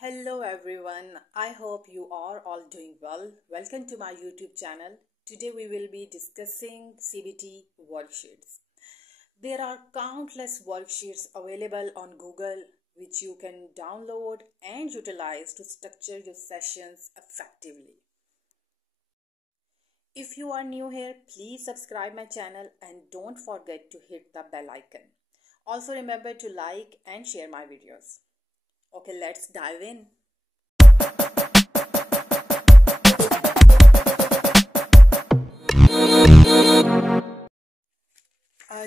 Hello everyone, I hope you are all doing well. Welcome to my YouTube channel. Today we will be discussing CBT worksheets. There are countless worksheets available on Google which you can download and utilize to structure your sessions effectively. If you are new here, please subscribe my channel and don't forget to hit the bell icon. Also remember to like and share my videos. Okay, let's dive in.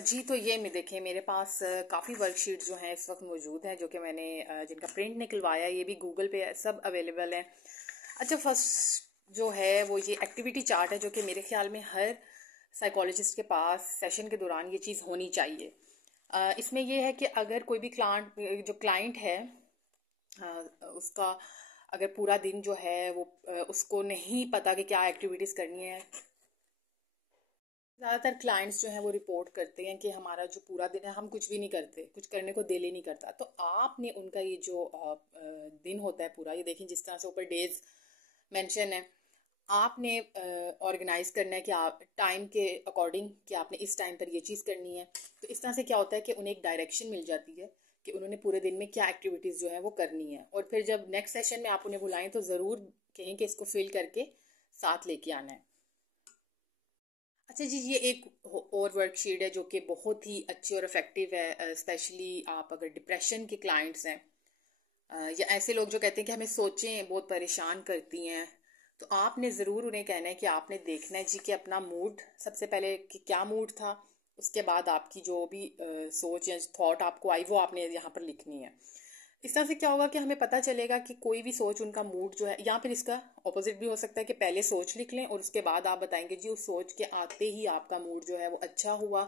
जी तो ये मैं देखें मेरे पास काफ़ी worksheet जो हैं इस वक्त मौजूद हैं जो कि मैंने जिनका प्रिंट निकलवाया, ये भी गूगल पे सब अवेलेबल हैं। अच्छा, फर्स्ट जो है वो ये एक्टिविटी चार्ट है जो कि मेरे ख्याल में हर साइकोलॉजिस्ट के पास सेशन के दौरान ये चीज़ होनी चाहिए। इसमें ये है कि अगर कोई भी क्लाइंट है उसका अगर पूरा दिन जो है वो उसको नहीं पता कि क्या एक्टिविटीज़ करनी है। ज़्यादातर क्लाइंट्स जो हैं वो रिपोर्ट करते हैं कि हमारा जो पूरा दिन है हम कुछ भी नहीं करते, कुछ करने को दिल ही नहीं करता। तो आपने उनका ये जो दिन होता है पूरा, ये देखें जिस तरह से ऊपर डेज मेंशन है, आपने ऑर्गेनाइज करना है कि आप टाइम के अकॉर्डिंग कि आपने इस टाइम पर ये चीज़ करनी है। तो इस तरह से क्या होता है कि उन्हें एक डायरेक्शन मिल जाती है कि उन्होंने पूरे दिन में क्या एक्टिविटीज़ जो है वो करनी है। और फिर जब नेक्स्ट सेशन में आप उन्हें बुलाएं तो ज़रूर कहें कि इसको फिल करके साथ लेके आना है। अच्छा जी, ये एक और वर्कशीट है जो कि बहुत ही अच्छी और इफ़ेक्टिव है, स्पेशली आप अगर डिप्रेशन के क्लाइंट्स हैं या ऐसे लोग जो कहते हैं कि हमें सोचें बहुत परेशान करती हैं। तो आपने ज़रूर उन्हें कहना है कि आपने देखना है जी कि अपना मूड सबसे पहले कि क्या मूड था, उसके बाद आपकी जो भी सोच या थॉट आपको आई वो आपने यहाँ पर लिखनी है। इस तरह से क्या होगा कि हमें पता चलेगा कि कोई भी सोच उनका मूड जो है, या फिर इसका ऑपोजिट भी हो सकता है कि पहले सोच लिख लें और उसके बाद आप बताएंगे जी उस सोच के आते ही आपका मूड जो है वो अच्छा हुआ,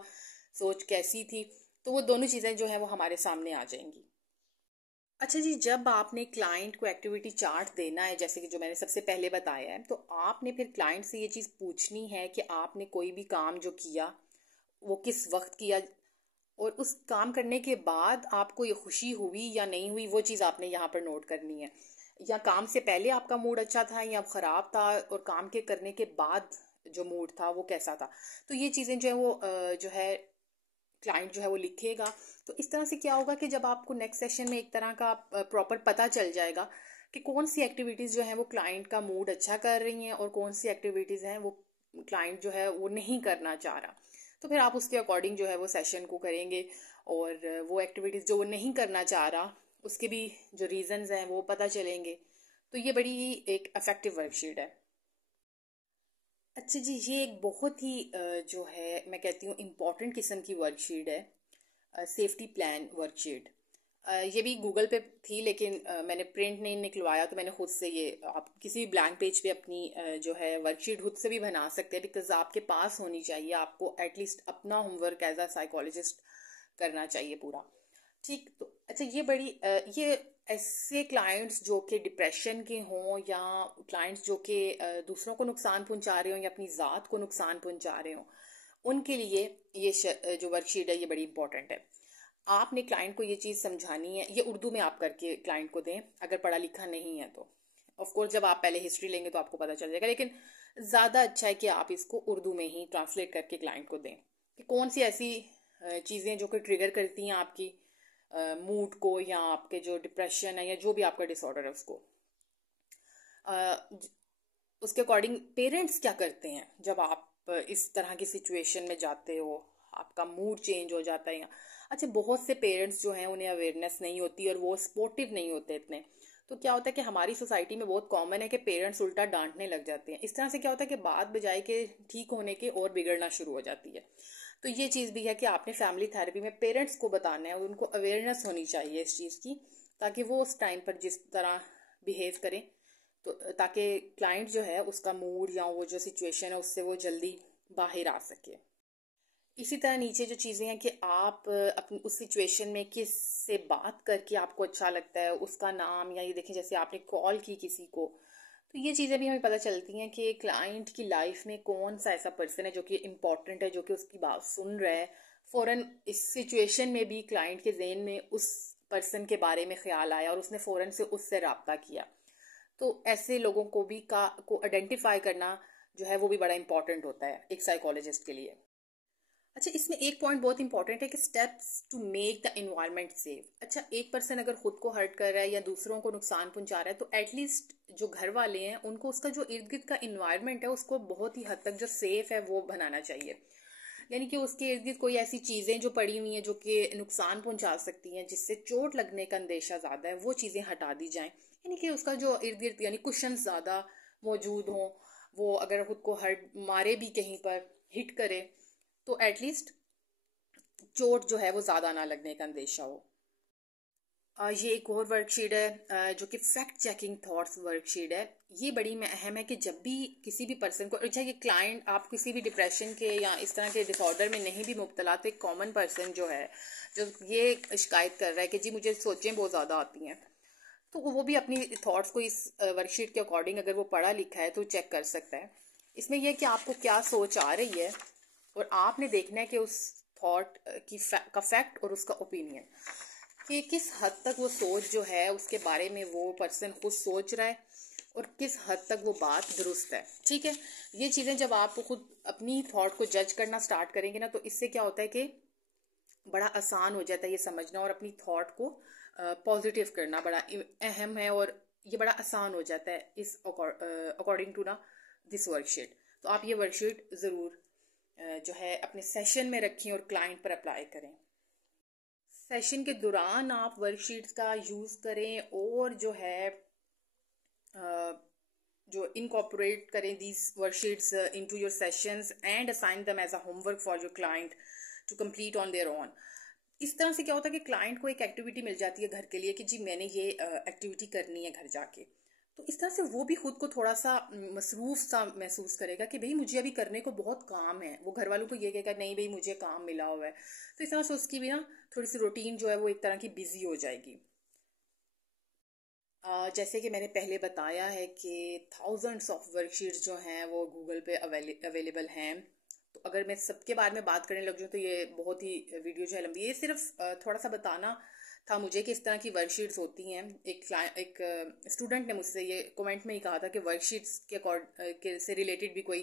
सोच कैसी थी। तो वो दोनों चीज़ें जो है वो हमारे सामने आ जाएंगी। अच्छा जी, जब आपने क्लाइंट को एक्टिविटी चार्ट देना है जैसे कि जो मैंने सबसे पहले बताया है, तो आपने फिर क्लाइंट से ये चीज़ पूछनी है कि आपने कोई भी काम जो किया वो किस वक्त किया और उस काम करने के बाद आपको ये खुशी हुई या नहीं हुई, वो चीज़ आपने यहाँ पर नोट करनी है। या काम से पहले आपका मूड अच्छा था या ख़राब था, और काम के करने के बाद जो मूड था वो कैसा था। तो ये चीज़ें जो है वो जो है क्लाइंट जो है वो लिखेगा। तो इस तरह से क्या होगा कि जब आपको नेक्स्ट सेशन में एक तरह का प्रॉपर पता चल जाएगा कि कौन सी एक्टिविटीज़ जो है वो क्लाइंट का मूड अच्छा कर रही हैं और कौन सी एक्टिविटीज़ हैं वो क्लाइंट जो है वो नहीं करना चाह रहा। तो फिर आप उसके अकॉर्डिंग जो है वो सेशन को करेंगे, और वो एक्टिविटीज़ जो वो नहीं करना चाह रहा उसके भी जो रीज़न्स हैं वो पता चलेंगे। तो ये बड़ी ही एक इफेक्टिव वर्कशीट है। अच्छा जी, ये एक बहुत ही जो है मैं कहती हूँ इम्पॉर्टेंट किस्म की वर्कशीट है, सेफ्टी प्लान वर्कशीट। ये भी गूगल पे थी लेकिन मैंने प्रिंट नहीं निकलवाया, तो मैंने खुद से ये आप किसी भी ब्लैंक पेज पे अपनी जो है वर्कशीट खुद से भी बना सकते हैं, बिकॉज आपके पास होनी चाहिए। आपको एटलीस्ट अपना होमवर्क एज अ साइकोलॉजिस्ट करना चाहिए पूरा। ठीक, तो अच्छा ये ये ऐसे क्लाइंट्स जो कि डिप्रेशन के हों या क्लाइंट्स जो कि दूसरों को नुकसान पहुंचा रहे हों या अपनी ज़ात को नुकसान पहुंचा रहे हों, उनके लिए ये जो वर्कशीट है ये बड़ी इंपॉर्टेंट है। आपने क्लाइंट को ये चीज़ समझानी है, ये उर्दू में आप करके क्लाइंट को दें अगर पढ़ा लिखा नहीं है तो। ऑफ कोर्स जब आप पहले हिस्ट्री लेंगे तो आपको पता चल जाएगा, लेकिन ज़्यादा अच्छा है कि आप इसको उर्दू में ही ट्रांसलेट करके क्लाइंट को दें कि कौन सी ऐसी चीज़ें जो कि ट्रिगर करती हैं आपकी मूड को या आपके जो डिप्रेशन है या जो भी आपका डिसऑर्डर है उसको। उसके अकॉर्डिंग पेरेंट्स क्या करते हैं जब आप इस तरह की सिचुएशन में जाते हो, आपका मूड चेंज हो जाता है। अच्छा, बहुत से पेरेंट्स जो हैं उन्हें अवेयरनेस नहीं होती और वो सपोर्टिव नहीं होते इतने। तो क्या होता है कि हमारी सोसाइटी में बहुत कॉमन है कि पेरेंट्स उल्टा डांटने लग जाते हैं। इस तरह से क्या होता है कि बात बजाय के ठीक होने के और बिगड़ना शुरू हो जाती है। तो ये चीज़ भी है कि आपने फैमिली थेरेपी में पेरेंट्स को बताना है और उनको अवेयरनेस होनी चाहिए इस चीज़ की, ताकि वो उस टाइम पर जिस तरह बिहेव करें, तो ताकि क्लाइंट जो है उसका मूड या वो जो सिचुएशन है उससे वो जल्दी बाहर आ सके। इसी तरह नीचे जो चीज़ें हैं कि आप अपनी उस सिचुएशन में किस से बात करके आपको अच्छा लगता है, उसका नाम, या ये देखें जैसे आपने कॉल की किसी को, तो ये चीज़ें भी हमें पता चलती हैं कि क्लाइंट की लाइफ में कौन सा ऐसा पर्सन है जो कि इम्पोर्टेंट है, जो कि उसकी बात सुन रहा है फ़ौरन। इस सिचुएशन में भी क्लाइंट के जहन में उस पर्सन के बारे में ख्याल आया और उसने फ़ौरन से उससे रब्ता किया। तो ऐसे लोगों को भी को आइडेंटिफाई करना जो है वो भी बड़ा इंपॉर्टेंट होता है एक साइकोलॉजिस्ट के लिए। अच्छा, इसमें एक पॉइंट बहुत इंपॉर्टेंट है कि steps to make the environment safe. अच्छा, एक पर्सन अगर खुद को हर्ट कर रहा है या दूसरों को नुकसान पहुंचा रहा है तो एटलीस्ट जो घर वाले हैं उनको उसका जो इर्द गिर्द का इन्वायरमेंट है उसको बहुत ही हद तक जो सेफ है वो बनाना चाहिए। यानी कि उसके इर्द गिर्द कोई ऐसी चीज़ें जो पड़ी हुई हैं जो कि नुकसान पहुंचा सकती हैं, जिससे चोट लगने का अंदेशा ज़्यादा है, वो चीज़ें हटा दी जाएं। यानी कि उसका जो इर्द गिर्द यानी कुशन ज़्यादा मौजूद हों, वो अगर खुद को हर्ट मारे भी कहीं पर हिट करे तो एटलीस्ट चोट जो है वो ज़्यादा ना लगने का अंदेशा हो। ये एक और वर्कशीट है जो कि फैक्ट चेकिंग थॉट्स वर्कशीट है। ये बड़ी में अहम है कि जब भी किसी भी पर्सन को, चाहे ये क्लाइंट आप किसी भी डिप्रेशन के या इस तरह के डिसऑर्डर में नहीं भी मुब्तला, तो एक कॉमन पर्सन जो है जो ये शिकायत कर रहा है कि जी मुझे सोचें बहुत ज़्यादा आती हैं, तो वो भी अपनी थॉट्स को इस वर्कशीट के अकॉर्डिंग अगर वो पढ़ा लिखा है तो चेक कर सकता है। इसमें यह कि आपको क्या सोच आ रही है और आपने देखना है कि उस थॉट का फैक्ट और उसका ओपिनियन कि किस हद तक वो सोच जो है उसके बारे में वो पर्सन खुद सोच रहा है और किस हद तक वो बात दुरुस्त है। ठीक है, ये चीज़ें जब आप खुद अपनी थॉट को जज करना स्टार्ट करेंगे ना, तो इससे क्या होता है कि बड़ा आसान हो जाता है ये समझना और अपनी थॉट को पॉजिटिव करना बड़ा अहम है और ये बड़ा आसान हो जाता है इस अकॉर्डिंग टू ना दिस वर्कशीट। तो आप ये वर्कशीट ज़रूर जो है अपने सेशन में रखें और क्लाइंट पर अप्लाई करें। सेशन के दौरान आप वर्कशीट्स का यूज़ करें और जो है जो इनकॉर्पोरेट करें these worksheets into your sessions and assign them as a homework for your client to complete on their own. इस तरह से क्या होता है कि क्लाइंट को एक एक्टिविटी मिल जाती है घर के लिए कि जी मैंने ये एक्टिविटी करनी है घर जाके। तो इस तरह से वो भी खुद को थोड़ा सा मसरूफ सा महसूस करेगा कि भाई मुझे अभी करने को बहुत काम है। वो घर वालों को ये कहेगा नहीं भाई मुझे काम मिला हुआ है। तो इस तरह से उसकी भी ना थोड़ी सी रूटीन जो है वो एक तरह की बिजी हो जाएगी। जैसे कि मैंने पहले बताया है कि थाउजेंड्स ऑफ वर्कशीट्स जो हैं वो गूगल पे अवेलेबल हैं। तो अगर मैं सबके बारे में बात करने लग जाऊँ तो ये बहुत ही वीडियो जो है लंबी है। ये सिर्फ थोड़ा सा बताना था मुझे कि इस तरह की वर्कशीट्स होती हैं। एक स्टूडेंट ने मुझसे ये कमेंट में ही कहा था कि वर्कशीट्स के से रिलेटेड भी कोई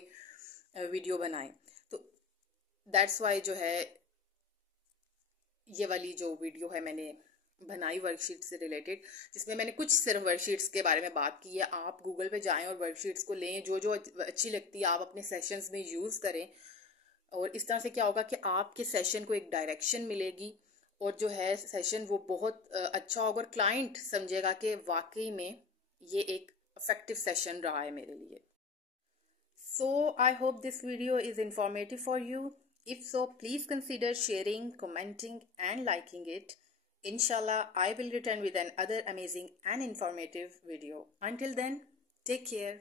वीडियो बनाएं। तो दैट्स वाई जो है ये वाली जो वीडियो है मैंने बनाई वर्कशीट से रिलेटेड, जिसमें मैंने कुछ सिर्फ वर्कशीट्स के बारे में बात की है। आप गूगल पे जाएं और वर्कशीट्स को लें, जो जो अच्छी लगती है आप अपने सेशंस में यूज़ करें। और इस तरह से क्या होगा कि आपके सेशन को एक डायरेक्शन मिलेगी और जो है सेशन वो बहुत अच्छा होगा और क्लाइंट समझेगा कि वाकई में ये एक इफेक्टिव सेशन रहा है मेरे लिए। So I hope this video is informative for you. If so please consider sharing, commenting and liking it. Inshallah, I will return with another amazing and informative video. Until then, take care.